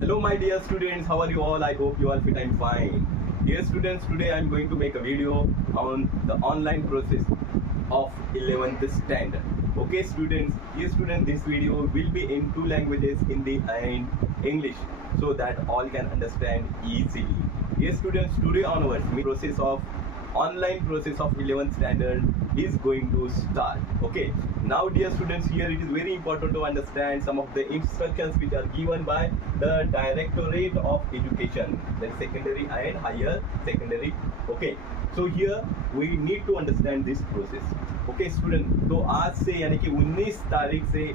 Hello my dear students, how are you all? I hope you all fit and fine. Dear students, today I am going to make a video on the online process of 11th standard. Okay students, this video will be in two languages, Hindi and English, so that all can understand easily. Dear students, today onwards, process of online process of 11th standard is going to start. Okay, now dear students, here it is very important to understand some of the instructions which are given by the Directorate of Education, that is secondary and higher secondary. Okay, so here we need to understand this process. Okay student, तो आज से यानी कि 19 तारीख से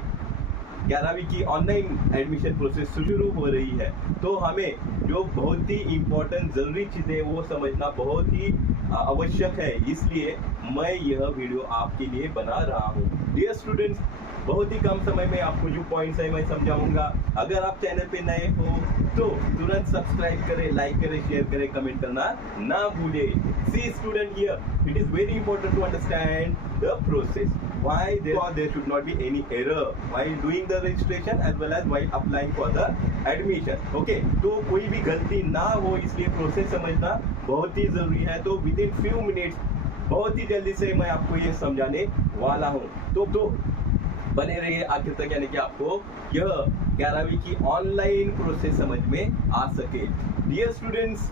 11वीं की online admission process शुरू हो रही है, तो हमें जो बहुत ही इम्पोर्टेंट ज़रूरी चीज़ें वो समझना बहुत ही आवश्यक है, इसलिए मैं यह वीडियो आपके लिए बना रहा हूँ. डियर स्टूडेंट्स, बहुत ही कम समय में आपको जो पॉइंट्स है मैं समझाऊंगा. अगर आप चैनल पे नए हो तो तुरंत सब्सक्राइब करें, लाइक करें, शेयर करें, कमेंट करना ना भूलें. See student, here it is very important to understand the process. Why? There should not be any error while doing the registration as well as while applying for the admission. Okay, तो कोई भी गलती ना हो, इसलिए process समझना बहुत ही जरूरी है. तो विद इन फ्यू मिनट्स बहुत ही जल्दी से मैं आपको ये समझाने वाला हूँ, तो बने रहिए आखिर तक, यानी कि आपको यह 11वीं की ऑनलाइन प्रोसेस समझ में आ सके. डियर स्टूडेंट्स,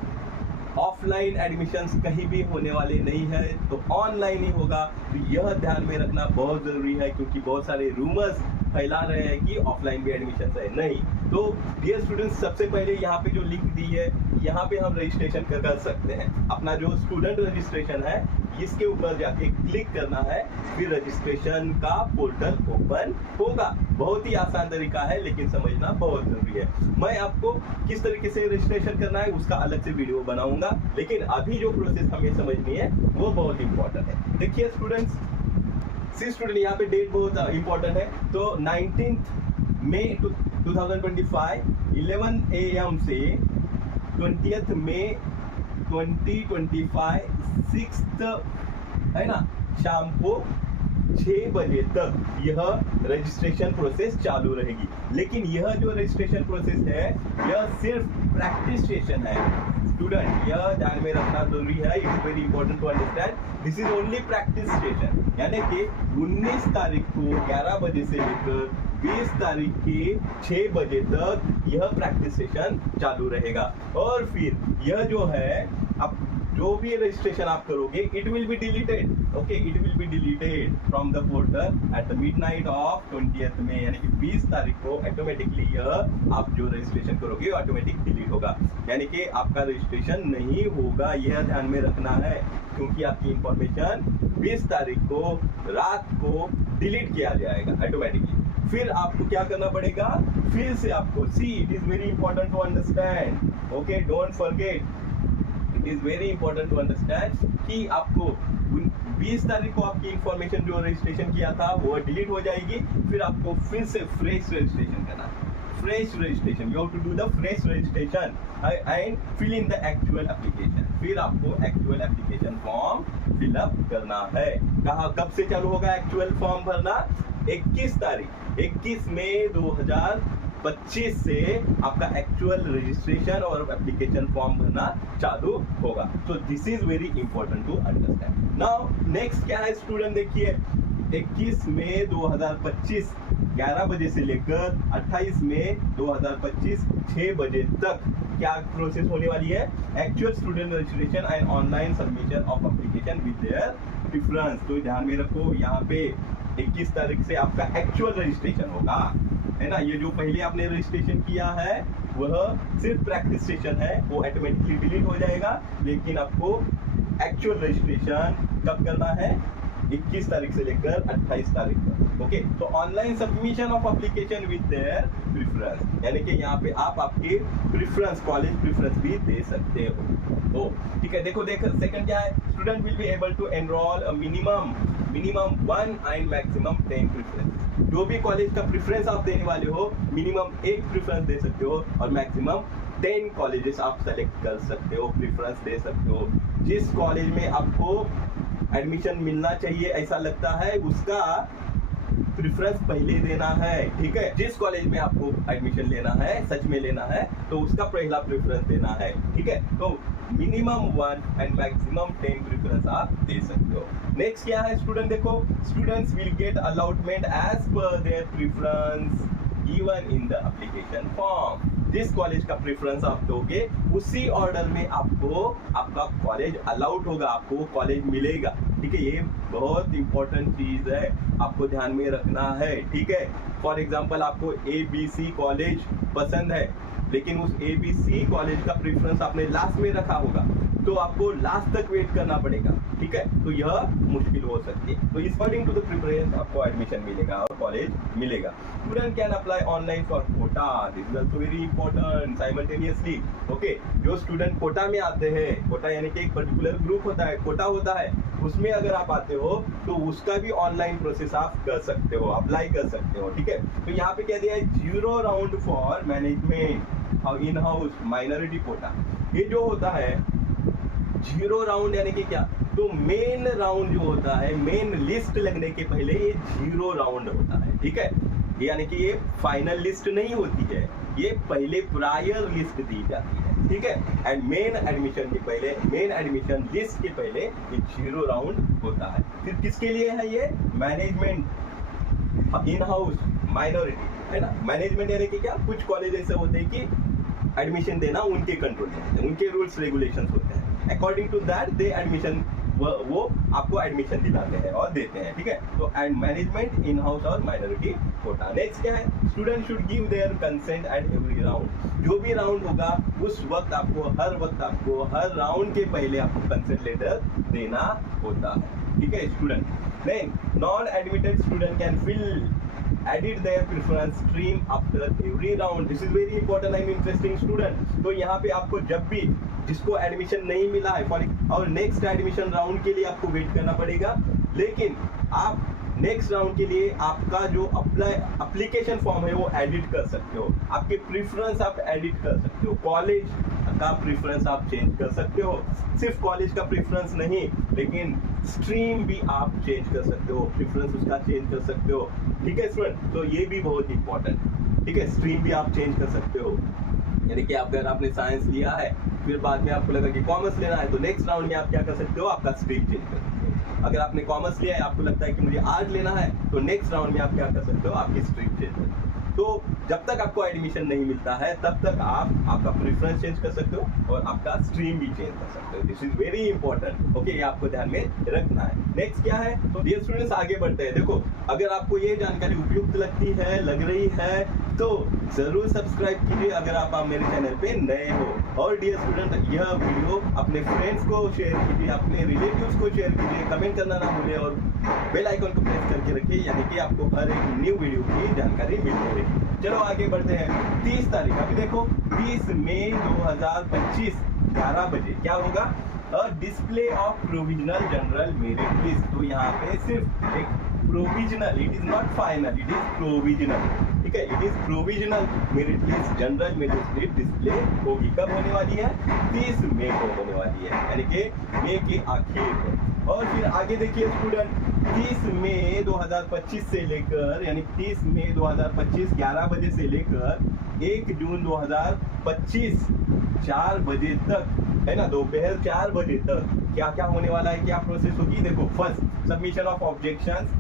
ऑफलाइन एडमिशंस कहीं भी होने वाले नहीं है, तो ऑनलाइन ही होगा. तो यह ध्यान में रखना बहुत जरूरी है, क्योंकि बहुत सारे रूमर्स फैला रहे हैं कि ऑफलाइन भी एडमिशन है. नहीं, तो डियर स्टूडेंट्स, सबसे पहले यहाँ पे जो लिंक दी है, यहाँ पे हम रजिस्ट्रेशन कर सकते हैं. अपना जो स्टूडेंट रजिस्ट्रेशन है, इसके ऊपर जाके क्लिक करना है, फिर रजिस्ट्रेशन का पोर्टल ओपन होगा. बहुत ही आसान तरीका है, लेकिन समझना बहुत जरूरी है. मैं आपको किस तरीके से रजिस्ट्रेशन करना है उसका अलग से वीडियो बनाऊंगा, लेकिन अभी जो प्रोसेस हमें समझनी है वो बहुत इंपॉर्टेंट है. देखिए स्टूडेंट्स, यहाँ पे डेट बहुत इंपॉर्टेंट है. तो 19 मई 2025 11 AM से 20th मई 2025 6th है ना, शाम को 6 बजे तक यह रजिस्ट्रेशन प्रोसेस चालू रहेगी. लेकिन यह जो रजिस्ट्रेशन प्रोसेस है, यह सिर्फ प्रैक्टिस सेशन है. स्टूडेंट, यह ध्यान में रखना जरूरी है. It is very important to understand, this is only practice session. यानी कि 19 तारीख को 11 बजे से लेकर 20 तारीख के 6 बजे तक यह प्रैक्टिस सेशन चालू रहेगा. और फिर यह जो है, अब जो भी रजिस्ट्रेशन आप करोगे, it will be deleted. Okay, it will be deleted from the portal at the midnight of 20th में, यानी कि 20 तारीख को ऑटोमेटिकली यह आप जो रजिस्ट्रेशन करोगे ऑटोमेटिक डिलीट होगा. यानी कि आपका रजिस्ट्रेशन नहीं होगा, यह ध्यान में रखना है, क्योंकि आपकी इंफॉर्मेशन 20 तारीख को रात को डिलीट किया जाएगा ऑटोमेटिकली. फिर आपको क्या करना पड़ेगा, फिर से आपको it is very important to understand. Okay, don't forget, it is very important to understand कि आपको 20 तारीख को आपकी इंफॉर्मेशन जो रजिस्ट्रेशन किया था वो डिलीट हो जाएगी. फिर आपको फिर से फ्रेश रजिस्ट्रेशन करना है. Fresh registration, you have to do the fresh registration and fill in the actual application. फिर आपको एक्चुअल एप्लीकेशन फॉर्म फिलअप करना है. कब से चालू होगा एक्चुअल फॉर्म भरना? 21 मई 2025 से आपका एक्चुअल रजिस्ट्रेशन और एप्लीकेशन फॉर्म भरना चालू होगा. So this is very important to understand. Now next क्या है स्टूडेंट, देखिए 21 मई 2025 11 बजे से लेकर 28 मई 2025 6 बजे तक क्या प्रोसेस होने वाली है? Actual student registration and online submission of application with their preference. तो ध्यान में रखो, यहाँ पे 21 तारीख से आपका एक्चुअल रजिस्ट्रेशन होगा, है ना. ये जो पहले आपने रजिस्ट्रेशन किया है वह सिर्फ प्रैक्टिस सेशन है, वो ऑटोमेटिकली डिलीट हो जाएगा. लेकिन आपको एक्चुअल रजिस्ट्रेशन कब करना है? 21 तारीख से लेकर 28 तारीख तक. ओके, तो online submission of application with their preference, यानी कि यहाँ पे आप आपके प्रेफरेंस, कॉलेज प्रेफरेंस भी दे सकते हो. तो ठीक है, देखो सेकंड क्या है, student will be able to enroll minimum 1 and maximum 10 preference. जो भी कॉलेज का प्रेफरेंस आप देने वाले हो, मिनिमम 1 प्रेफरेंस दे सकते हो और मैक्सिमम 10 कॉलेजेस आप सेलेक्ट कर सकते हो, प्रेफरेंस दे सकते हो. जिस कॉलेज में आपको एडमिशन मिलना चाहिए ऐसा लगता है, उसका प्रेफरेंस पहले देना है, ठीक है। जिस कॉलेज में आपको एडमिशन लेना है, सच में लेना है, तो उसका पहला प्रेफरेंस देना है, ठीक है। तो मिनिमम 1 एंड मैक्सिमम 10 प्रेफरेंस आप दे सकते हो। नेक्स्ट क्या है स्टूडेंट, देखो students will get allotment as per their preference given in the application form. जिस कॉलेज का प्रेफरेंस आप दोगे उसी ऑर्डर में आपको आपका कॉलेज अलाउड होगा, आपको कॉलेज मिलेगा, ठीक है। ये बहुत इंपॉर्टेंट चीज है, आपको ध्यान में रखना है, ठीक है। फॉर एग्जाम्पल आपको ABC कॉलेज पसंद है, लेकिन उस ABC कॉलेज का प्रेफरेंस आपने लास्ट में रखा होगा, तो आपको लास्ट तक वेट करना पड़ेगा, ठीक है। तो यह मुश्किल हो सकती है। तो अकॉर्डिंग टू द प्रेफरेंस आपको एडमिशन मिलेगा और कॉलेज मिलेगा। Student can apply online for quota, this is also very important simultaneously, okay. जो स्टूडेंट कोटा में आते हैं, कोटा यानी कि एक पर्टिकुलर ग्रुप होता है, कोटा होता है, उसमें अगर आप आते हो तो उसका भी ऑनलाइन प्रोसेस आप कर सकते हो, अप्लाई कर सकते हो, ठीक है। तो यहाँ पे कह दिया है 0 round for management in house minority quota. ये जो होता है 0 राउंड यानी कि क्या, तो मेन राउंड जो होता है, मेन लिस्ट लगने के पहले ये 0 राउंड होता है, ठीक है। यानी कि ये फाइनल लिस्ट नहीं होती है, ये पहले प्रायर लिस्ट दी जाती है, ठीक है। एंड मेन एडमिशन के पहले, मेन एडमिशन लिस्ट के पहले ये 0 राउंड होता है। फिर किसके लिए है ये, मैनेजमेंट इन हाउस माइनॉरिटी, है ना। मैनेजमेंट यानी कि क्या, कुछ कॉलेज ऐसे होते हैं कि एडमिशन देना उनके कंट्रोल में होते हैं, उनके रूल्स रेगुलेशंस होते हैं, according to that they admission, वो आपको एडमिशन दिलाते हैं और देते हैं, ठीक है। तो एंड मैनेजमेंट इन हाउस और माइनॉरिटी कोटा। नेक्स्ट क्या है, student should give their consent at every round. जो भी राउंड होगा उस वक्त आपको, हर वक्त आपको, हर राउंड के पहले आपको कंसेंट लेटर देना होता है, ठीक है student. Then non admitted student can fill edit their preference stream after every round. This is very important and interesting student. तो यहाँ पे आपको जब भी जिसको एडमिशन नहीं मिला है और नेक्स्ट एडमिशन राउंड के लिए आपको वेट करना पड़ेगा, लेकिन आप नेक्स्ट राउंड के लिए आपका जो एप्लीकेशन फॉर्म है वो एडिट कर सकते हो, आपके प्रेफरेंस आप एडिट कर सकते हो, कॉलेज का प्रेफरेंस आप चेंज कर सकते हो। सिर्फ कॉलेज का प्रेफरेंस नहीं, लेकिन स्ट्रीम भी आप चेंज कर सकते हो, प्रेफरेंस उसका चेंज कर सकते हो, ठीक है स्टूडेंट। तो ये भी बहुत इंपॉर्टेंट, ठीक है। स्ट्रीम भी आप चेंज कर सकते हो, यानी कि अगर आपने साइंस लिया है, फिर बाद में आपको लगा कि कॉमर्स लेना है, तो नेक्स्ट राउंड में आप क्या कर सकते हो, आपका स्ट्रीम चेंज कर सकते हो। अगर आपने कॉमर्स लिया है, आपको लगता है कि मुझे आर्ट लेना है, तो नेक्स्ट राउंड में आप क्या कर सकते हो, आपकी स्ट्रीम चेंज कर सकते हो। तो जब तक आपको एडमिशन नहीं मिलता है, तब तक आप आपका प्रेफरेंस चेंज कर सकते हो और आपका स्ट्रीम भी चेंज कर सकते हो। This is very important, okay. ये आपको ध्यान में रखना है। नेक्स्ट क्या है, तो डियर स्टूडेंट्स आगे बढ़ते हैं। देखो अगर आपको ये जानकारी उपयुक्त लगती है, लग रही है, तो जरूर सब्सक्राइब कीजिए अगर आप मेरे चैनल पे नए हो। और डियर स्टूडेंट यह वीडियो अपने फ्रेंड्स को शेयर कीजिए, अपने रिलेटिव्स को शेयर कीजिए, कमेंट करना ना भूलिए और बेल आइकन को प्रेस करके रखिए, यानी कि आपको हर एक न्यू वीडियो की जानकारी मिलती रहेगी। चलो आगे बढ़ते हैं। 30 तारीख, अभी देखो 30 मई 2025 11 बजे क्या होगा, display of provisional general merit list. तो यहाँ पे सिर्फ एक provisional, it is not final, it is provisional, ठीक है। It is provisional merit list, general merit list display होगी, कब होने वाली है, 30 मई को होने वाली है, यानी कि मई के आखिर में। और फिर आगे देखिए स्टूडेंट, 30 मई 2025 से लेकर, यानी 30 मई 2025 11 बजे से लेकर 1 जून 2025 4 बजे तक, है ना, दोपहर 4 बजे तक क्या क्या होने वाला है, क्या प्रोसेस होगी। देखो first, submission of objections,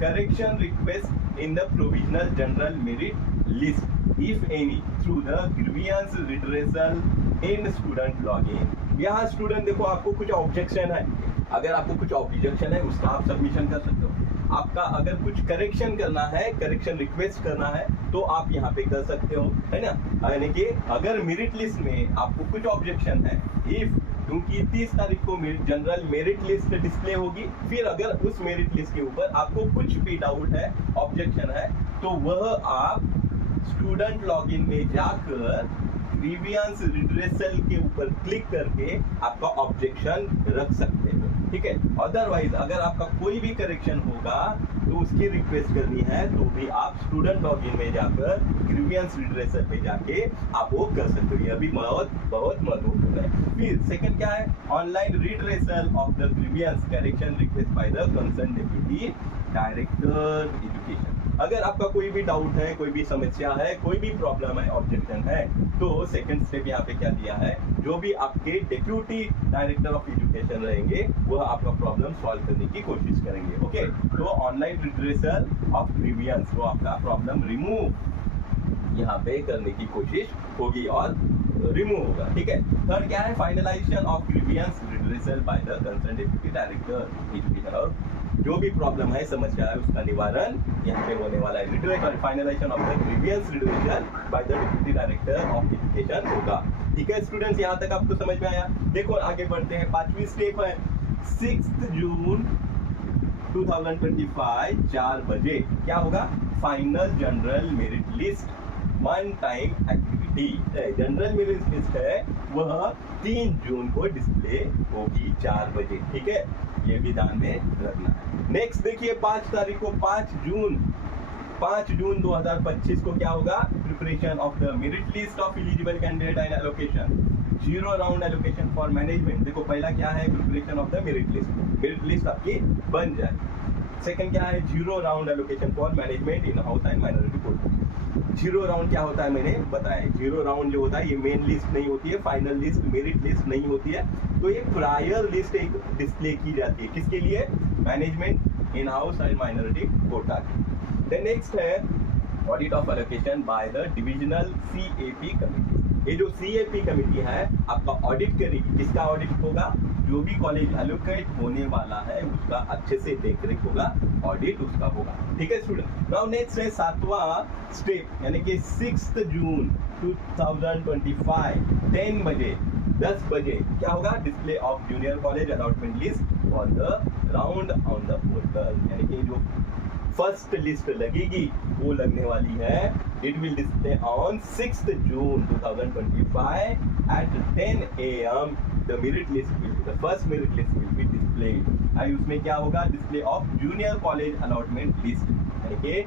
correction request in the provisional general merit list if any through the grievance redressal in student login. यहाँ स्टूडेंट देखो आपको कुछ ऑब्जेक्शन है, अगर आपको कुछ ऑब्जेक्शन है उसका आप सबमिशन कर सकते हो। आपका अगर कुछ करेक्शन करना है, करेक्शन रिक्वेस्ट करना है, तो आप यहाँ पे कर सकते हो, है ना। यानी कि अगर मेरिट लिस्ट में आपको कुछ ऑब्जेक्शन है, इफ, क्योंकि 30 तारीख को जनरल मेरिट लिस्ट डिस्प्ले होगी, फिर अगर उस मेरिट लिस्ट के ऊपर आपको कुछ भी डाउट है, ऑब्जेक्शन है, तो वह आप स्टूडेंट लॉगिन में जाकर ग्रीवियंस रिड्रेसल के ऊपर क्लिक करके आपका ऑब्जेक्शन रख सकते हो, ठीक है। अदरवाइज अगर आपका कोई भी करेक्शन होगा तो उसकी रिक्वेस्ट करनी है तो भी आप स्टूडेंट लॉगिन में जाकर ग्रीवियंस रिड्रेसल पे जाके आप वो कर सकते हो। ये भी बहुत बहुत महत्वपूर्ण है। फिर सेकंड क्या है, online redressal of the grievance correction request by the concern deputy director education. अगर आपका कोई भी डाउट है, कोई भी समस्या है, कोई भी प्रॉब्लम है, ऑब्जेक्शन है, तो सेकंड स्टेप यहाँ पे क्या दिया है, जो भी आपके डेप्यूटी डायरेक्टर ऑफ एजुकेशन रहेंगे वह आपका प्रॉब्लम सॉल्व करने की कोशिश करेंगे। ओके, तो ऑनलाइन रिड्रेसल ऑफ ग्रीवियंस, वो आपका प्रॉब्लम रिमूव यहाँ पे करने की कोशिश होगी और रिमूव होगा। ठीक है। थर्ड क्या है, finalisation of grievance redressal by the concern deputy director education. और जो भी प्रॉब्लम है, समस्या है, उसका निवारण यहाँ पे होने वाला है। Redressal, finalisation of the grievance redressal by the deputy director of education होगा। ठीक है स्टूडेंट्स, यहाँ तक आपको समझ में आया। देखो आगे बढ़ते हैं, 5वीं स्टेप है 6 जून 2025 4 बजे क्या होगा, final general merit list one time activity. General merit list है वह 3 जून को डिस्प्ले होगी 4 बजे। ठीक है, ये भी ध्यान में रखना है। नेक्स्ट देखिए 5 तारीख को 5 जून 2025 को क्या होगा, preparation of the merit list of eligible candidate and allocation, 0 round allocation for management. देखो पहला क्या है, preparation of the merit list आपकी बन जाए। सेकंड क्या है, 0 round allocation for management in house and minority post. 0 round क्या होता है मैंने बताया। 0 राउंड जो होता है ये मेन लिस्ट नहीं होती है, फाइनल लिस्ट, मेरिट लिस्ट नहीं होती है, तो ये प्रायर लिस्ट एक डिस्प्ले की जाती है। किसके लिए, management in house and minority quota की। देन नेक्स्ट है audit of allocation by the divisional CAP committee. ये जो CAP कमिटी है आपका ऑडिट करेगी। किसका ऑडिट होगा, जो भी कॉलेज एलोकेट होने वाला है उसका अच्छे से देखरेख होगा, ऑडिट उसका होगा। ठीक है स्टूडेंट। नाउ नेक्स्ट है 7वां स्टेप, यानी कि 6 जून 2025 10 बजे क्या होगा, display of junior college allotment list for the round on the portal. यानी कि जो फर्स्ट लिस्ट लगेगी वो लगने वाली है, it will display on 6 June 2025 at 10 AM the merit list will be, the first merit list will be displayed। और उसमें क्या होगा, display of junior college allotment list, यानी कि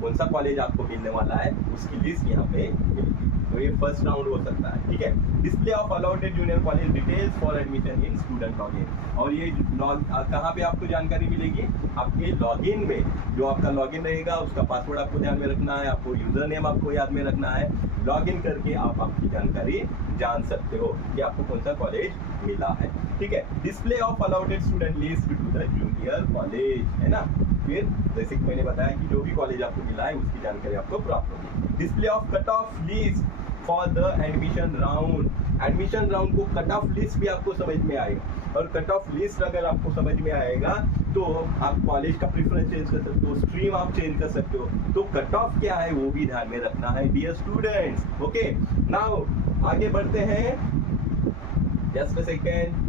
कौन सा कॉलेज आपको मिलने वाला है उसकी लिस्ट यहाँ पे मिलेगी। तो ये फर्स्ट राउंड हो सकता है। ठीक है। Display of allotted junior college details for admission in student login. और ये कहाँ पे आपको जानकारी मिलेगी, आपके लॉगिन में। जो आपका लॉगिन रहेगा उसका पासवर्ड आपको ध्यान में रखना है, आपको यूजर नेम आपको याद में रखना है। लॉगिन करके आप आपकी जानकारी जान सकते हो कि आपको कौन सा कॉलेज मिला है। ठीक है। Display of allotted student list to the junior college, है ना। फिर जैसे कि मैंने बताया कि जो भी कॉलेज आपको मिला है उसकी जानकारी आपको प्राप्त होगी। Display of cut off list for the admission round. Admission round को कट ऑफ लिस्ट भी आपको समझ में आएगा, और कट ऑफ लिस्ट अगर आपको समझ में आएगा तो आप कॉलेज का प्रेफरेंस चेंज कर सकते हो, स्ट्रीम आप चेंज कर सकते हो। तो कट ऑफ क्या है वो भी ध्यान में रखना है डियर स्टूडेंट्स। ओके, नाउ आगे बढ़ते हैं, just a second.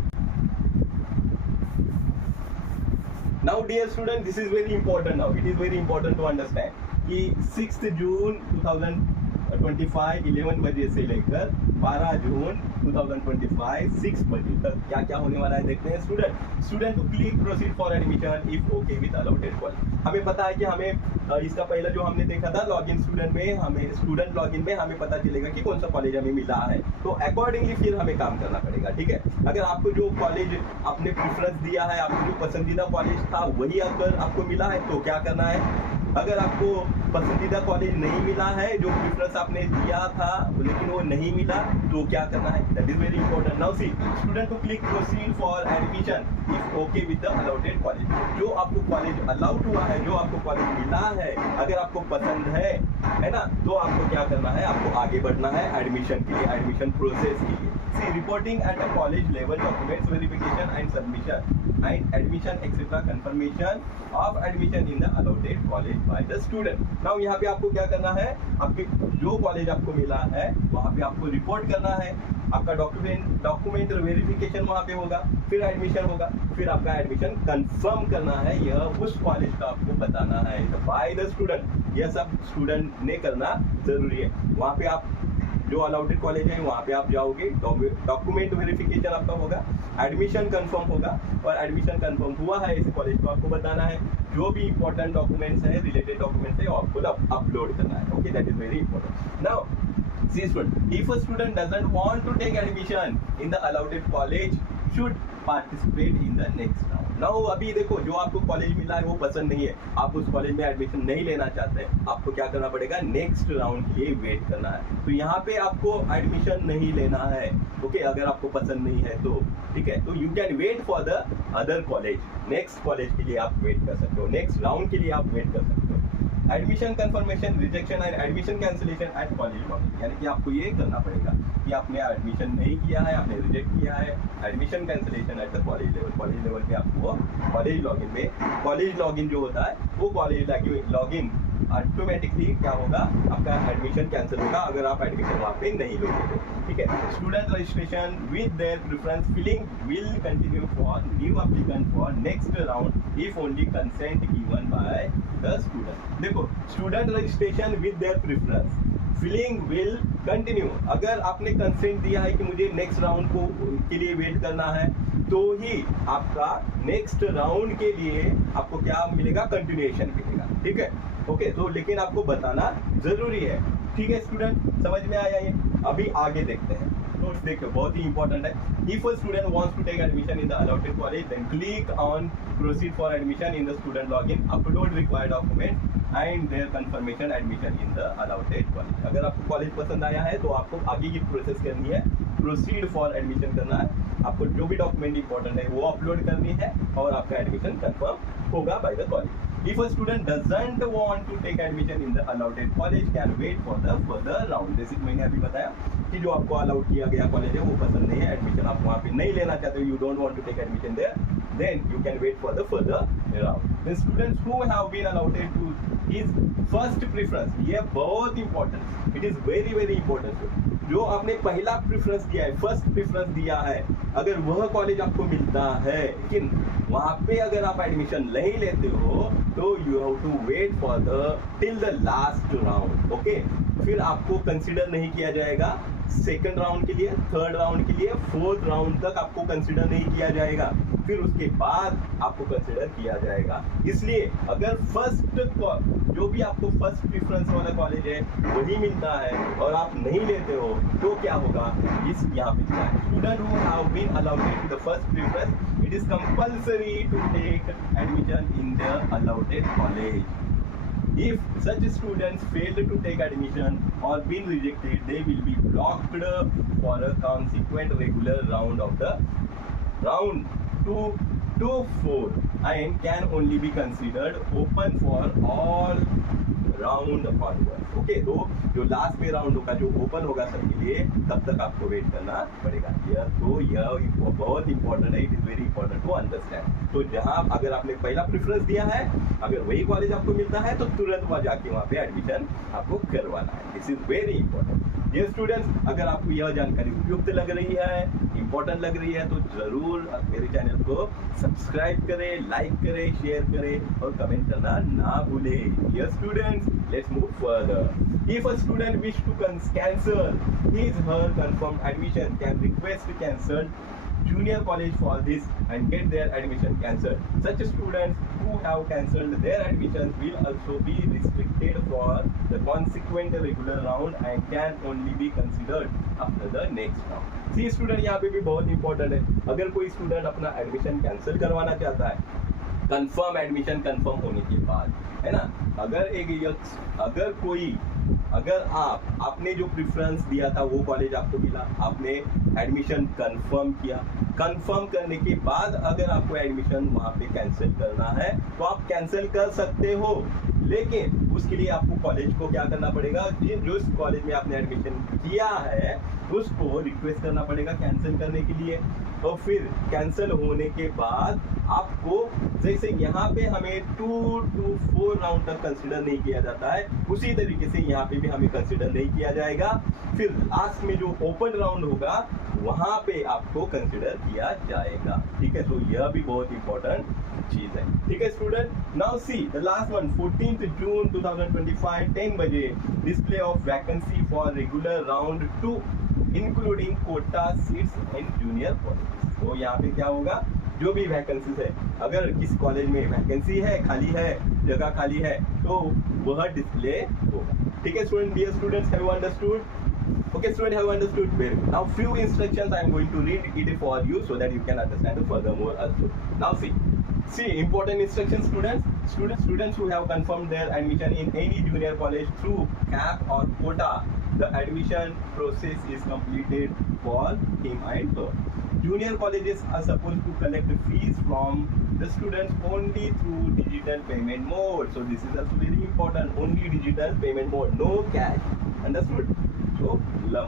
Now dear student, this is very important now. It is very important to understand कि 6 जून 2025 11 बजे से लेकर 12 जून 2025 6 बजे तक क्या क्या होने वाला है देखते हैं student to click proceed for admission if okay with allotted college. हमें पता है कि हमें इसका पहला जो हमने देखा था लॉगिन स्टूडेंट में, हमें स्टूडेंट लॉगिन में हमें पता चलेगा कि कौन सा कॉलेज हमें मिला है, तो अकॉर्डिंगली फिर हमें काम करना पड़ेगा। ठीक है। अगर आपको जो कॉलेज आपने प्रेफरेंस दिया है, आपको जो पसंदीदा कॉलेज था वही अगर आपको मिला है तो क्या करना है। अगर आपको पसंदीदा कॉलेज नहीं मिला है, जो प्रेफरेंस आपने दिया था लेकिन वो नहीं मिला, तो क्या करना है, that is very important. Now see student to click proceed for admission if okay with the allotted college. जो आपको कॉलेज अलाउड हुआ है, जो आपको कॉलेज मिला है, अगर आपको पसंद है ना, तो आपको क्या करना है, आपको आगे बढ़ना है एडमिशन के लिए, एडमिशन प्रोसेस के लिए। See reporting at the college level documents verification and submission and admission etcetera confirmation of admission in the allotted college by the student. Now यहाँ पे आपको क्या करना है, आपके जो कॉलेज आपको मिला है वहाँ पे आपको रिपोर्ट करना है, आपका डॉक्यूमेंट वेरिफिकेशन वहाँ पे होगा, फिर एडमिशन होगा, फिर आपका एडमिशन कंफर्म करना है, यह उस कॉलेज का आपको बताना है बाय द स्टूडेंट। यह सब स्टूडेंट ने करना जरूरी है। वहाँ पे आप जो अलाउडेड कॉलेज है वहाँ पे आप जाओगे, डॉक्यूमेंट वेरिफिकेशन आपका होगा, एडमिशन कंफर्म होगा, और एडमिशन कंफर्म हुआ है ऐसे कॉलेज को आपको बताना है, जो भी इंपॉर्टेंट डॉक्यूमेंट्स है, रिलेटेड डॉक्यूमेंट्स है, वो आपको अपलोड करना है। Okay, that is very important. Now see student, if a student doesn't want to take admission in the allotted college, should participate in the next round. Now अभी देखो, जो आपको कॉलेज मिला है वो पसंद नहीं है, आप उस कॉलेज में एडमिशन नहीं लेना चाहते हैं, आपको क्या करना पड़ेगा, नेक्स्ट राउंड के लिए वेट करना है। तो यहाँ पे आपको एडमिशन नहीं लेना है, ओके, अगर आपको पसंद नहीं है तो, ठीक है, तो you can wait for the other college, next college के लिए आप वेट कर सकते हो, नेक्स्ट राउंड के लिए आप वेट कर सकते हो। Admission confirmation, rejection and admission cancellation at college login, यानी कि आपको ये करना पड़ेगा कि आपने एडमिशन नहीं किया है, आपने रिजेक्ट किया है, admission cancellation eight the college level, college level पे आपको कॉलेज लॉगिन में, कॉलेज लॉगिन जो होता है वो कॉलेज लॉगिन ऑटोमेटिकली क्या होगा, आपका एडमिशन कैंसिल होगा अगर आप एडमिशन वहाँ पे नहीं लोगे तो, ठीक है। Student registration with their preference filling will continue for new applicant for next round if only consent given by the student. देखो, student registration with their preference filling will continue, अगर आपने कंसेंट दिया है कि मुझे नेक्स्ट राउंड को के लिए वेट करना है, तो ही आपका नेक्स्ट राउंड के लिए आपको क्या मिलेगा, कंटिन्यूएशन मिलेगा, ठीक है, ओके। तो लेकिन आपको बताना जरूरी है, ठीक है स्टूडेंट, समझ में आया ये? अभी आगे देखते हैं, तो देखो बहुत ही इंपॉर्टेंट है। If a student wants to take admission in the allotted college, then click on proceed for admission in the student login, upload required document and their confirmation admission in the allotted college. अगर आपको college पसंद आया है तो आपको आगे की process करनी है, प्रोसीड फॉर एडमिशन करना है, आपको जो भी डॉक्यूमेंट इंपॉर्टेंट है वो अपलोड करनी है और आपका एडमिशन कंफर्म होगा by the college. If a student doesn't want to take admission in the allotted college, can wait for the further round. जैसे मैंने अभी बताया कि जो आपको अलाउड किया गया कॉलेज है वो पसंद नहीं है, एडमिशन आप वहाँ पे नहीं लेना चाहते हो, you don't want to take admission there, then you can wait for the further round. The students who have been allotted to his first preference, ये बहुत important, it is very very important. जो आपने पहला preference दिया है, first preference दिया है, अगर वह कॉलेज आपको मिलता है, लेकिन वहाँ पे अगर आप एडमिशन नहीं लेते हो तो you have to wait for the till the last round, okay. फिर आपको कंसीडर नहीं किया जाएगा सेकंड राउंड के लिए, थर्ड राउंड के लिए, फोर्थ राउंड तक आपको कंसीडर नहीं किया जाएगा, फिर उसके बाद आपको कंसीडर किया जाएगा। इसलिए अगर फर्स्ट जो भी आपको फर्स्ट प्रेफरेंस वाला कॉलेज है वही मिलता है और आप नहीं लेते हो तो क्या होगा, इस यहाँ पे लिखा है, student who have been allotted to the first preference, it is compulsory to take admission in the allotted college. If such students fail to take admission or been rejected, they will be blocked for a consequent regular round of the round 2 to 4 and can only be considered open for all round onward, okay. तो जो last में round होगा, जो open होगा सबके लिए, तब तक आपको वेट करना पड़ेगा। यह बहुत इंपॉर्टेंट है, it is very important to understand. तो जहां अगर आपने पहला प्रेफरेंस दिया है, अगर वही कॉलेज आपको मिलता है तो तुरंत वहां जाके वहां पे एडमिशन आपको करवाना है, दिस इज वेरी इंपॉर्टेंट। ये स्टूडेंट्स, अगर आपको यह जानकारी उपयुक्त लग रही है, इंपॉर्टेंट लग रही है, तो जरूर मेरे चैनल को सब्सक्राइब करें, लाइक करें, शेयर करें और कमेंट करना ना भूलें। ये students, let's move further. If a student wish to cancel his/her confirmed admission, can request cancel junior college for this and get their admission cancelled. Such students who have cancelled their admissions will also be restricted for the consequent regular round and can only be considered after the next round. See student, यहाँ पे भी बहुत important है, अगर कोई student अपना admission cancel करवाना चाहता है कंफर्म एडमिशन कंफर्म होने के बाद, है ना, अगर आपने जो प्रेफरेंस दिया था वो कॉलेज आपको मिला, आपने एडमिशन कंफर्म किया, कंफर्म करने के बाद अगर आपको एडमिशन वहाँ पे कैंसिल करना है तो आप कैंसिल कर सकते हो, लेकिन उसके लिए आपको कॉलेज को क्या करना पड़ेगा, जिस कॉलेज में आपने एडमिशन किया है उसको रिक्वेस्ट करना पड़ेगा कैंसिल करने के लिए। और फिर कैंसिल होने के बाद आपको, जैसे यहाँ पे हमें 2 to 4 राउंड तक कंसिडर नहीं किया जाता है, उसी तरीके से यहाँ पे भी हमें कंसिडर नहीं किया जाएगा। फिर लास्ट में जो ओपन राउंड होगा वहां पे आपको कंसिडर किया जाएगा, ठीक है। तो यह भी बहुत इंपॉर्टेंट चीज है, ठीक है student. Now see the last one, 14th June 2025 10 बजे, display of vacancy for regular round 2 including Kota seats in junior college. तो यहाँ पे क्या होगा, जो भी वैकेंसीज है, अगर किसी कॉलेज में वैकेंसी है, खाली है, जगह खाली है, तो वह डिस्प्ले होगा, ठीक है student. Dear students, have you understood? Okay student, have you understood? Very good. Now few instructions I am going to read it for you so that you can understand furthermore also. Now see important instructions students who have confirmed their admission in any junior college through CAP or quota, the admission process is completed for him and her. Junior colleges are supposed to collect fees from the students only through digital payment mode. So this is also very important, only digital payment mode, no cash. Understood? So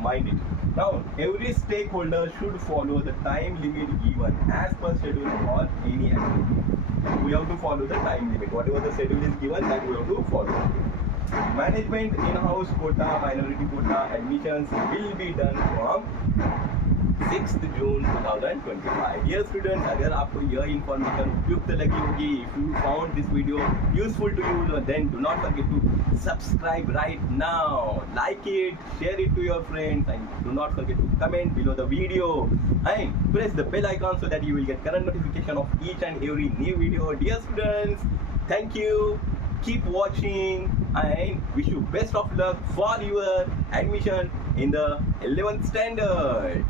mind it. Now every stakeholder should follow the time limit given as per schedule for any activity. We have to follow the time limit, whatever the schedule is given, that we have to follow. Management in-house quota, minority quota admissions will be done from 6th June 2025. Dear students, अगर आपको यह information उपयुक्त लगी होगी, if you found this video useful to you, then do not forget to subscribe right now, like it, share it to your friends, and do not forget to comment below the video and press the bell icon so that you will get current notification of each and every new video. Dear students, thank you. Keep watching and wish you best of luck for your admission in the 11th standard.